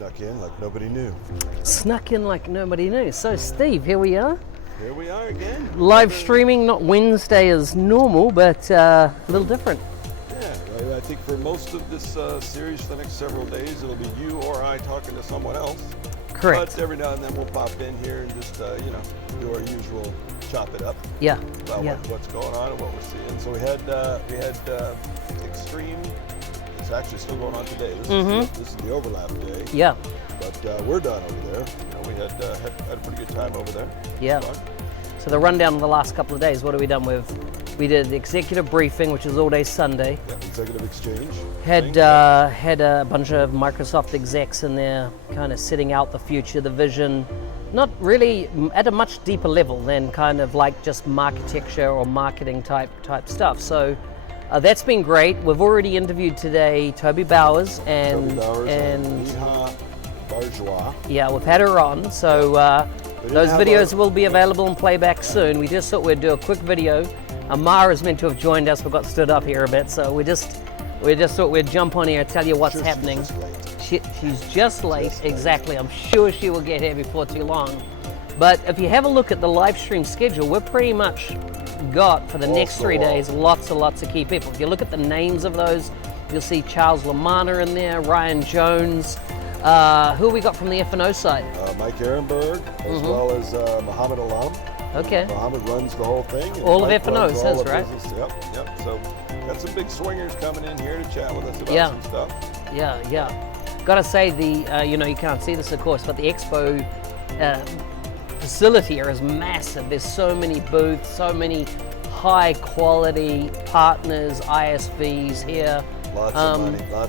Snuck in like nobody knew. Snuck in like nobody knew. So Steve, here we are. Here we are again. Live streaming, not Wednesday as normal, but a little different. Yeah, I think for most of this series for the next several days, it'll be you or I talking to someone else. Correct. But every now and then we'll pop in here and just, do our usual chop it up. Yeah. About what's going on and what we're seeing. So we had Extreme. It's actually still going on today. This is the overlap day. Yeah. But we're done over there. We had a pretty good time over there. Yeah. So the rundown of the last couple of days, what have we done with? We did the executive briefing, which is all day Sunday. Yeah, executive exchange. Had a bunch of Microsoft execs in there, kind of setting out the future, the vision, not really at a much deeper level than kind of like just architecture or marketing type stuff. So that's been great. We've already interviewed today Toby Bowers and Miha Bourgeois. Yeah, we've had her on. So those videos will be available in playback soon. We just thought we'd do a quick video. Amara is meant to have joined us, but got stood up here a bit, so we just thought we'd jump on here and tell you what's happening. She's just late, exactly. I'm sure she will get here before too long. But if you have a look at the live stream schedule, we're pretty much got for the next 3 days lots and lots of key people. If you look at the names of those, you'll see Charles Lamanna in there, Ryan Jones. Who have we got from the F&O side? Mike Ehrenberg, as well as Muhammad Alam. Okay. Muhammad runs the whole thing. All of F&O's his, right? Yep. So got some big swingers coming in here to chat with us about some stuff. Yeah. Gotta say you can't see this of course, but the expo facility here is massive. There's so many booths, so many high quality partners, ISVs here. Lots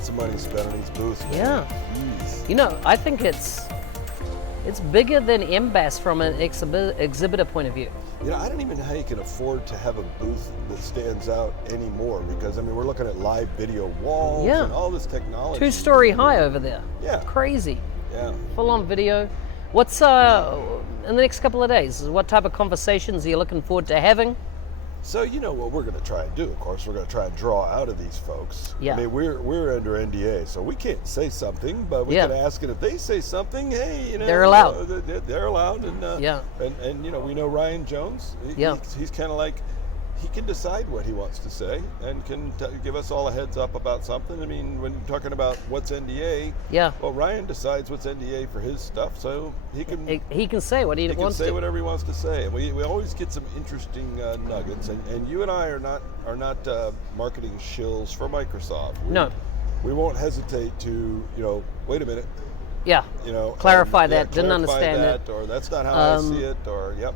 of money spent on these booths. Yeah. Jeez. I think it's bigger than MBAS from an exhibitor point of view. I don't even know how you can afford to have a booth that stands out anymore because, we're looking at live video walls and all this technology. 2-story high over there. Yeah. Crazy. Yeah. Full on video. What's in the next couple of days? What type of conversations are you looking forward to having? So what we're going to try and do, of course, we're going to try and draw out of these folks. Yeah. We're under NDA, so we can't say something, but we can ask, and if they say something, hey, they're allowed. They're allowed, and we know Ryan Jones. He's kind of like, he can decide what he wants to say and can give us all a heads up about something. When you're talking about what's NDA, well, Ryan decides what's NDA for his stuff, so he can say what he wants to. He can say whatever he wants to say. And we always get some interesting nuggets. And you and I are not marketing shills for Microsoft. We won't hesitate to wait a minute. Yeah. Clarify that. Didn't understand that, or that's not how I see it. Or yep.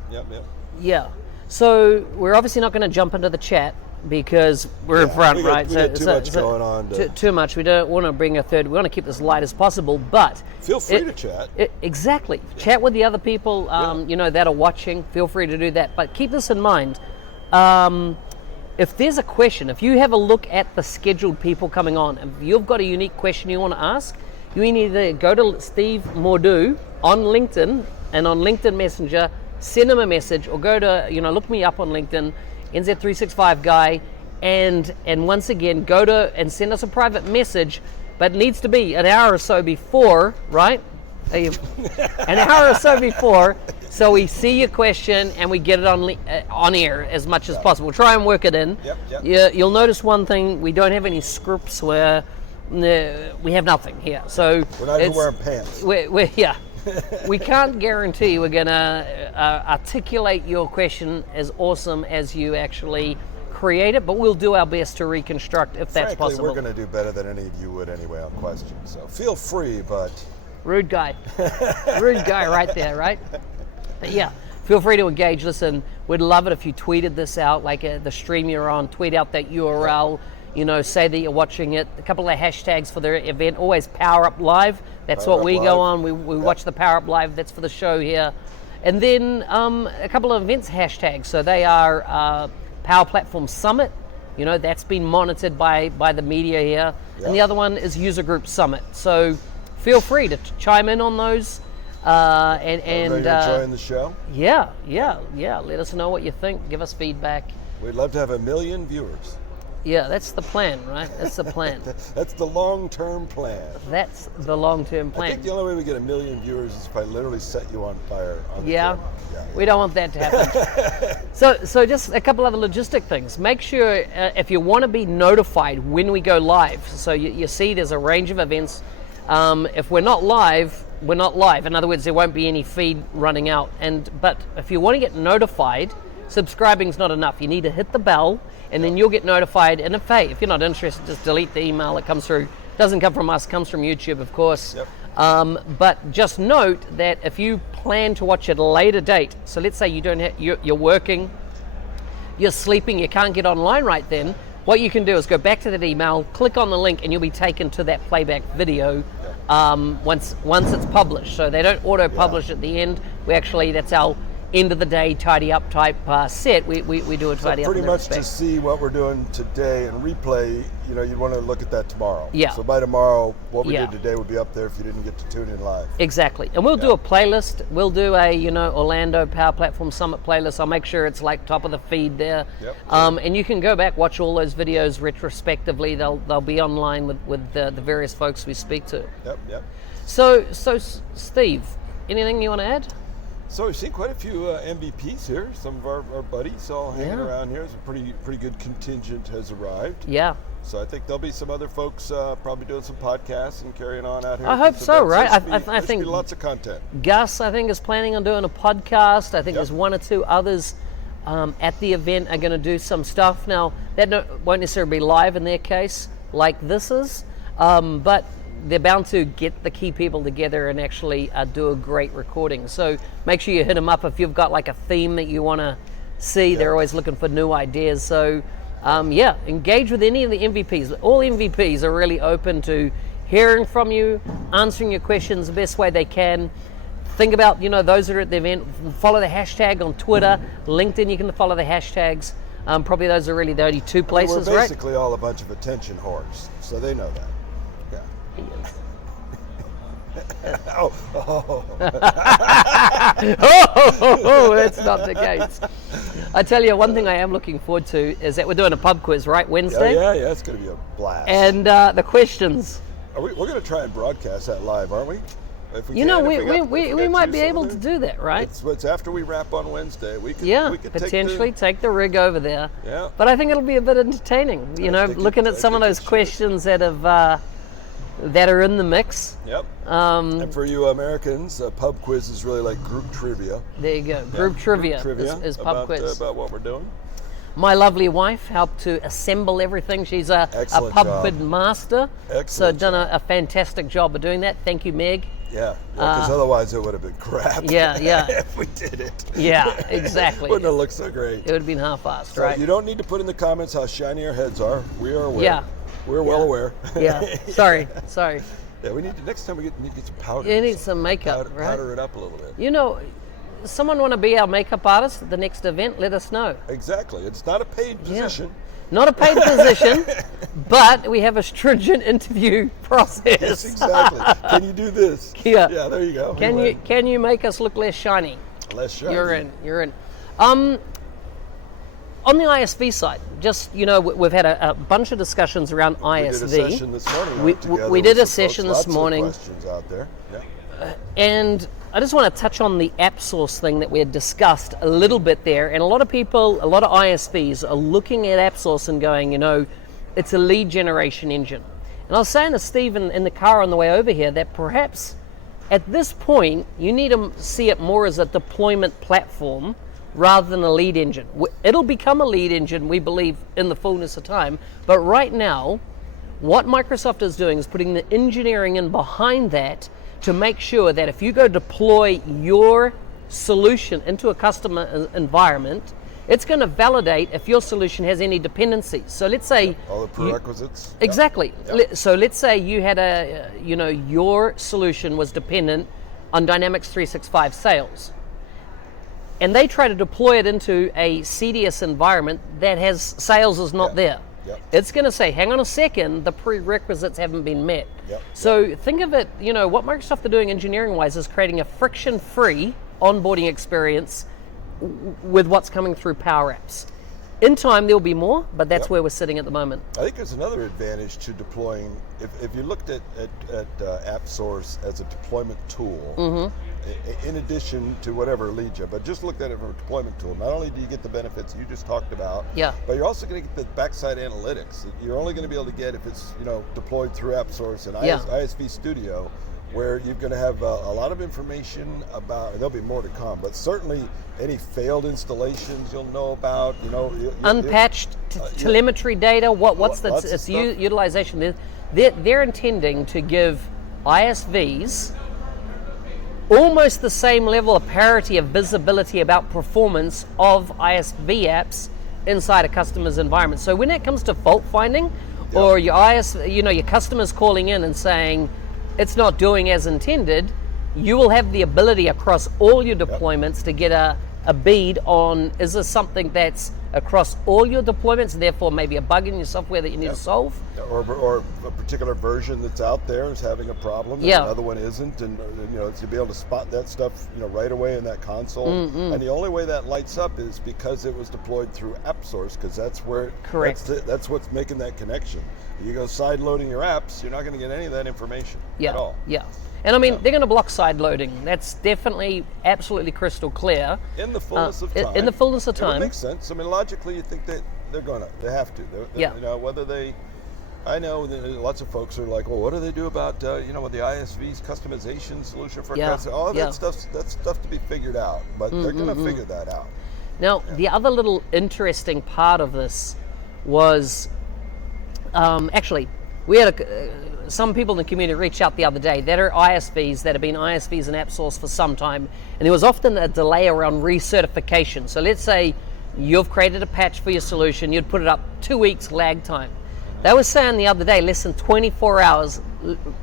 Yeah. So we're obviously not going to jump into the chat because we're in front, right? We got too much going on. Too much. We don't want to bring a third. We want to keep this light as possible, but feel free to chat. Exactly. Chat with the other people, that are watching. Feel free to do that. But keep this in mind. If there's a question, if you have a look at the scheduled people coming on, if you've got a unique question you want to ask, you either go to Steve Mordue on LinkedIn and on LinkedIn Messenger, send him a message, or go to, look me up on LinkedIn, NZ365 guy, and once again, go to and send us a private message, but it needs to be an hour or so before, right? An hour or so before, so we see your question and we get it on air as much as possible. We'll try and work it in. Yep. You'll notice one thing, we don't have any scripts where we have nothing here. So we're not even wearing pants. We can't guarantee we're going to articulate your question as awesome as you actually create it, but we'll do our best to reconstruct if that's possible. We're going to do better than any of you would anyway on questions. So feel free, but... Rude guy. Rude guy right there, right? But yeah, feel free to engage. Listen, we'd love it if you tweeted this out, like the stream you're on, tweet out that URL, say that you're watching it. A couple of hashtags for the event, always Power Up Live. That's what we go on. We watch the Power Up Live. That's for the show here. And then a couple of events hashtags. So they are Power Platform Summit. That's been monitored by the media here. And the other one is User Group Summit. So feel free to chime in on those. And you're enjoying the show? Yeah. Let us know what you think. Give us feedback. We'd love to have 1 million viewers. Yeah, that's the plan, right? That's the plan. That's the long-term plan. That's the long-term plan. I think the only way we get 1 million viewers is if I literally set you on fire. Yeah, we don't want that to happen. So just a couple other logistic things. Make sure if you want to be notified when we go live. So you see there's a range of events. If we're not live, we're not live. In other words, there won't be any feed running out. But if you want to get notified, subscribing's not enough. You need to hit the bell, and then you'll get notified. And if you're not interested, just delete the email that comes through. It doesn't come from us, it comes from YouTube, of course. Yep. But just note that if you plan to watch at a later date, so let's say you're working, you're sleeping, you can't get online right then, what you can do is go back to that email, click on the link, and you'll be taken to that playback video once it's published. So they don't auto-publish at the end. That's our end of the day tidy up type set. We do a tidy up. Pretty much to see what we're doing today and replay, you'd want to look at that tomorrow. Yeah. So by tomorrow, what we did today would be up there if you didn't get to tune in live. Exactly. And we'll do a playlist. We'll do a Orlando Power Platform Summit playlist. I'll make sure it's like top of the feed there. Yep. And you can go back, watch all those videos retrospectively. They'll be online with the various folks we speak to. Yep. So Steve, anything you want to add? So we've seen quite a few MVPs here. Some of our buddies all hanging around here. So pretty good contingent has arrived. Yeah. So I think there'll be some other folks probably doing some podcasts and carrying on out here. I hope so, right? I think lots of content. Gus, I think, is planning on doing a podcast. I think there's one or two others at the event are going to do some stuff. Now, that won't necessarily be live in their case, like this is, but they're bound to get the key people together and actually do a great recording. So make sure you hit them up if you've got like a theme that you want to see. Yeah. They're always looking for new ideas. So engage with any of the MVPs. All MVPs are really open to hearing from you, answering your questions the best way they can. Think about, those that are at the event. Follow the hashtag on Twitter, LinkedIn, you can follow the hashtags. Probably those are really the only two places, right? We're basically all a bunch of attention whores, so they know that. That's not the case. I tell you, one thing I am looking forward to is that we're doing a pub quiz, right, Wednesday? Yeah, it's going to be a blast. And the questions. We're going to try and broadcast that live, aren't we? If we might be able to do that, right? It's after we wrap on Wednesday. We could potentially take the rig over there. Yeah. But I think it'll be a bit entertaining, looking at some of those questions that have that are in the mix. Yep. And for you Americans, pub quiz is really like group trivia. There you go. Group trivia is pub quiz. About what we're doing. My lovely wife helped to assemble everything. She's a pub quiz master. Excellent. So done a fantastic job of doing that. Thank you, Meg. Yeah, because otherwise it would have been crap. Yeah. If we did it. Yeah, exactly. Wouldn't have looked so great. It would have been half-assed, so right? You don't need to put in the comments how shiny our heads are. We are aware. Yeah. We're well aware. Yeah. Sorry. Yeah, we need to, next time we need to get some powder. You need some makeup, right? Powder it up a little bit. Someone want to be our makeup artist at the next event, let us know. Exactly. It's not a paid position. Not a paid position, but we have a stringent interview process. Yes, exactly. Can you do this? Yeah. Yeah, there you go. Can you make us look less shiny? Less shiny. You're in. On the ISV side, we've had a bunch of discussions around ISV. We did a session this morning. We did a session this morning. Lots of questions out there. Yeah. And I just want to touch on the AppSource thing that we had discussed a little bit there. And a lot of ISVs are looking at AppSource and going, it's a lead generation engine. And I was saying to Steve in the car on the way over here that perhaps at this point you need to see it more as a deployment platform rather than a lead engine. It'll become a lead engine, we believe, in the fullness of time. But right now, what Microsoft is doing is putting the engineering in behind that to make sure that if you go deploy your solution into a customer environment, it's going to validate if your solution has any dependencies. So let's say all the prerequisites. Exactly. Yep. So let's say you had your solution was dependent on Dynamics 365 sales, and they try to deploy it into a CDS environment that has sales is not there. Yep. It's going to say, hang on a second, the prerequisites haven't been met. Yep. So think of it, what Microsoft are doing engineering-wise is creating a friction-free onboarding experience with what's coming through Power Apps. In time, there'll be more, but that's where we're sitting at the moment. I think there's another advantage to deploying. If you looked at AppSource as a deployment tool, in addition to whatever leads you, but just looked at it from a deployment tool, not only do you get the benefits you just talked about, but you're also going to get the backside analytics. You're only going to be able to get if it's deployed through AppSource and ISV Studio, where you're going to have a lot of information about, and there'll be more to come, but certainly any failed installations you'll know about, unpatched telemetry data, what's the utilization. They're intending to give ISVs almost the same level of parity of visibility about performance of ISV apps inside a customer's environment. So when it comes to fault finding, or your your customers calling in and saying it's not doing as intended, you will have the ability across all your deployments to get a bead on, is this something that's across all your deployments, and therefore maybe a bug in your software that you need to solve? Or a particular version that's out there is having a problem, and another one isn't, and to be able to spot that stuff right away in that console. And the only way that lights up is because it was deployed through AppSource, because that's where that's what's making that connection. You go side loading your apps, you're not going to get any of that information at all. And I mean, they're going to block side loading. That's definitely absolutely crystal clear. In the fullness of time. In the fullness of time. It makes sense. I mean, logically, you think that they have to. Whether they, I know that lots of folks are like, well, what do they do about, with the ISV's customization solution for customers? All that that's stuff to be figured out, but they're going to figure that out. Now, the other little interesting part of this was, actually, we had some people in the community reached out the other day that are ISVs, that have been ISVs in AppSource for some time, and there was often a delay around recertification. So let's say you've created a patch for your solution, you'd put it up 2 weeks lag time. They were saying the other day, less than 24 hours,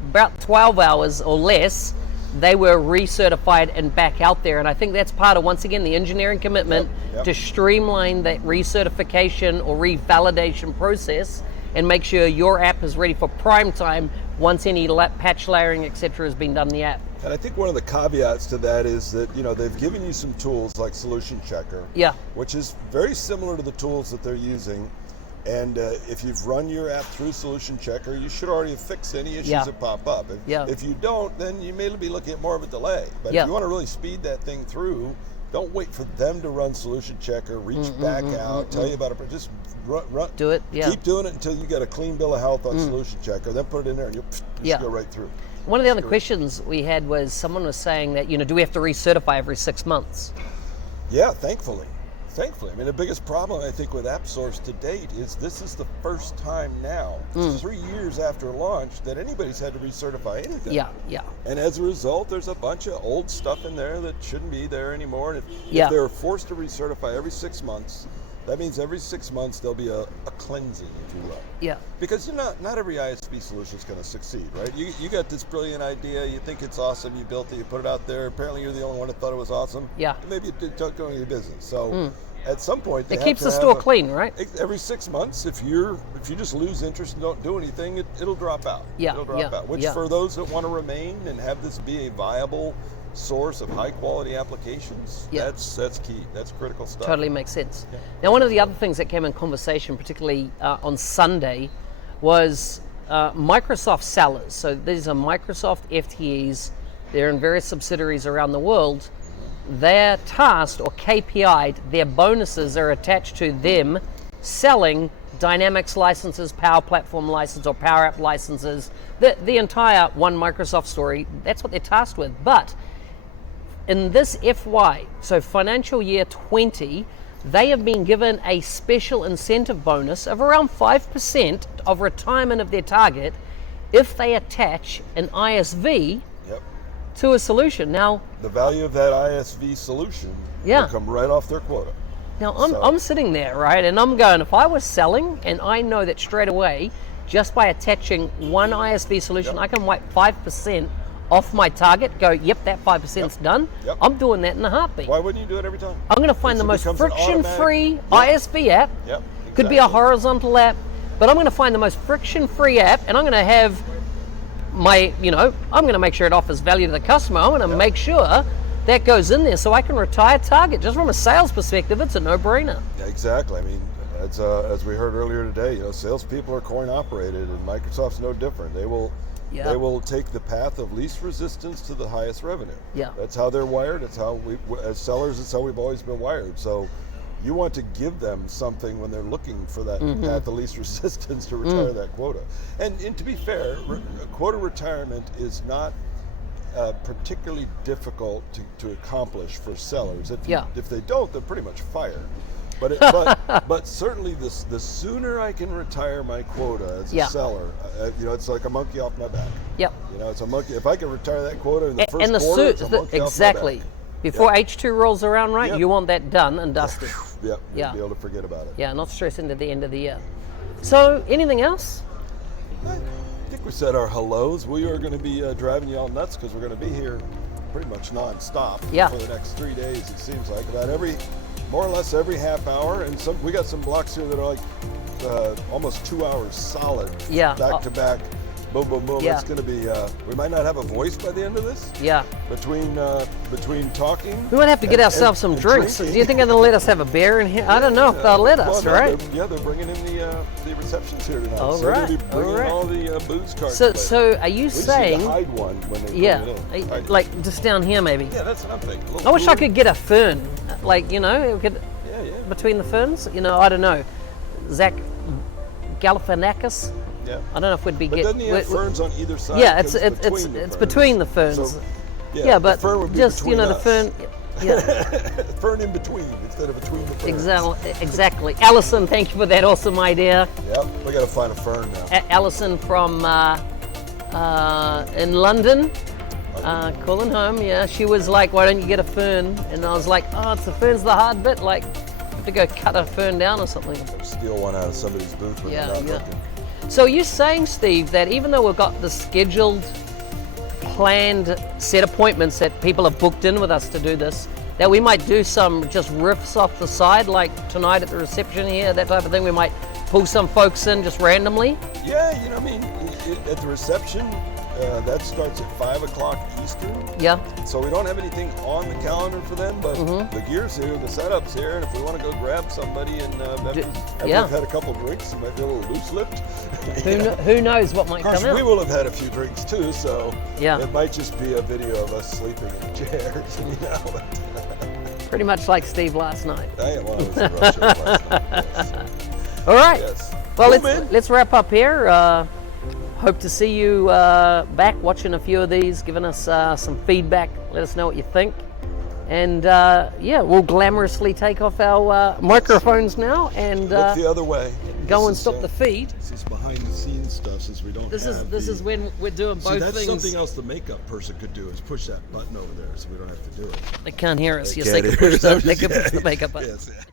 about 12 hours or less, they were recertified and back out there. And I think that's part of, once again, the engineering commitment to streamline that recertification or revalidation process and make sure your app is ready for prime time once any patch layering, etc., has been done in the app. And I think one of the caveats to that is that they've given you some tools like Solution Checker, which is very similar to the tools that they're using. And if you've run your app through Solution Checker, you should already have fixed any issues that pop up. If you don't, then you may be looking at more of a delay. But if you want to really speed that thing through, don't wait for them to run Solution Checker, reach back out, tell you about it. Just run. Do it. Keep doing it until you get a clean bill of health on Solution Checker. Then put it in there, and you'll just go right through. One of the other questions we had was, someone was saying that do we have to recertify every 6 months? Yeah, thankfully. I mean, the biggest problem I think with AppSource to date is this is the first time now, 3 years after launch, that anybody's had to recertify anything. And as a result, there's a bunch of old stuff in there that shouldn't be there anymore. And if they're forced to recertify every 6 months, that means every 6 months there'll be a cleansing, if you will. Because not every ISV solution is going to succeed, right? You got this brilliant idea, you think it's awesome, you built it, you put it out there, apparently you're the only one that thought it was awesome. Maybe it did go in your business. So at some point, it keeps the store clean, right? Every 6 months, if you just lose interest and don't do anything, it'll drop out. It'll drop out. Which for those that want to remain and have this be a viable source of high quality applications, that's key. That's critical stuff. Totally makes sense. Now, one of the other things that came in conversation, particularly on Sunday, was Microsoft sellers. So these are Microsoft FTEs. They're in various subsidiaries around the world. They're tasked or KPI'd, their bonuses are attached to them selling Dynamics licenses, Power Platform licenses, or Power App licenses, the entire One Microsoft story. That's what they're tasked with. But in this FY, so financial year 20, they have been given a special incentive bonus of around 5% of retirement of their target if they attach an ISV to a solution. Now, the value of that ISV solution will come right off their quota. Now, I'm sitting there, right, and I'm going, if I was selling, and I know that straight away, just by attaching one ISV solution, I can wipe 5% off my target, go, yep, that 5% is done. I'm doing that in a heartbeat. Why wouldn't you do it every time? I'm going to find the most friction-free ISV app. Could be a horizontal app, but I'm going to find the most friction-free app, and I'm going to have my, I'm going to make sure it offers value to the customer. I'm going to make sure that goes in there so I can retire target. Just from a sales perspective, it's a no-brainer. Yeah, exactly. I mean, as we heard earlier today, salespeople are coin operated, and Microsoft's no different. They will take the path of least resistance to the highest revenue. Yeah. That's how they're wired. That's how as sellers, it's how we've always been wired. So you want to give them something when they're looking for that path of least resistance to retire that quota. And to be fair, quota retirement is not particularly difficult to accomplish for sellers. If they don't, they're pretty much fired. But certainly the sooner I can retire my quota as a seller, it's like a monkey off my back. Yep. It's a monkey. If I can retire that quota in the first quarter, it's a monkey exactly. off my back. Before H2 rolls around, right? You want that done and dusted. Yep. You'll be able to forget about it. Yeah, not stressing to the end of the year. So, anything else? I think we said our hellos. We are going to be driving you all nuts because we're going to be here pretty much non-stop for the next 3 days. It seems like more or less every half hour, and we got some blocks here that are like almost 2 hours solid, back to back, boom, boom, boom. It's going to be. We might not have a voice by the end of this. Yeah. Between talking, we might have to get ourselves some drinks. Do you think they're going to let us have a beer in here? I don't know if they'll let us, right? They're bringing in the receptions here tonight. All so right. They'll be bringing all the booze carts. So are you saying? We just need to hide one when they bring it in. Like just down here, maybe. Yeah, that's what I'm thinking. I wish I could get a fern, between the ferns. I don't know. Zach Galifianakis. Yeah. I don't know if we'd be doesn't he have ferns on either side? Yeah, it's between the ferns. So, but the fern would be just between the us. fern. Yeah. Fern in between instead of between the ferns. Exactly. Allison, thank you for that awesome idea. Yep, we got to find a fern now. Allison from in London, calling home. Yeah, she was like, "Why don't you get a fern?" And I was like, "Oh, the fern's the hard bit. Like, you have to go cut a fern down or something." Steal one out of somebody's booth when they're not looking. So you're saying, Steve, that even though we've got the scheduled, planned set appointments that people have booked in with us to do this, that we might do some just riffs off the side, like tonight at the reception here, that type of thing. We might pull some folks in just randomly. Yeah, at the reception, that starts at 5 o'clock Eastern. Yeah. So we don't have anything on the calendar for them, but the gear's here, the setup's here, and if we want to go grab somebody and after we've had a couple drinks, it might be a little loose lipped. Who knows what might come out? Of course, we will have had a few drinks too, so it might just be a video of us sleeping in chairs. Pretty much like Steve last night. I was in Russia last night. Yes. All right. Yes. Well, let's wrap up here. Hope to see you back watching a few of these, giving us some feedback. Let us know what you think. And we'll glamorously take off our microphones now and look the other way. Go and stop the feed. This is behind the scenes stuff, since we don't. This is when we're doing both that's things. Something else the makeup person could do is push that button over there, so we don't have to do it. They can't hear us. Yes, they can push the makeup button. Yes.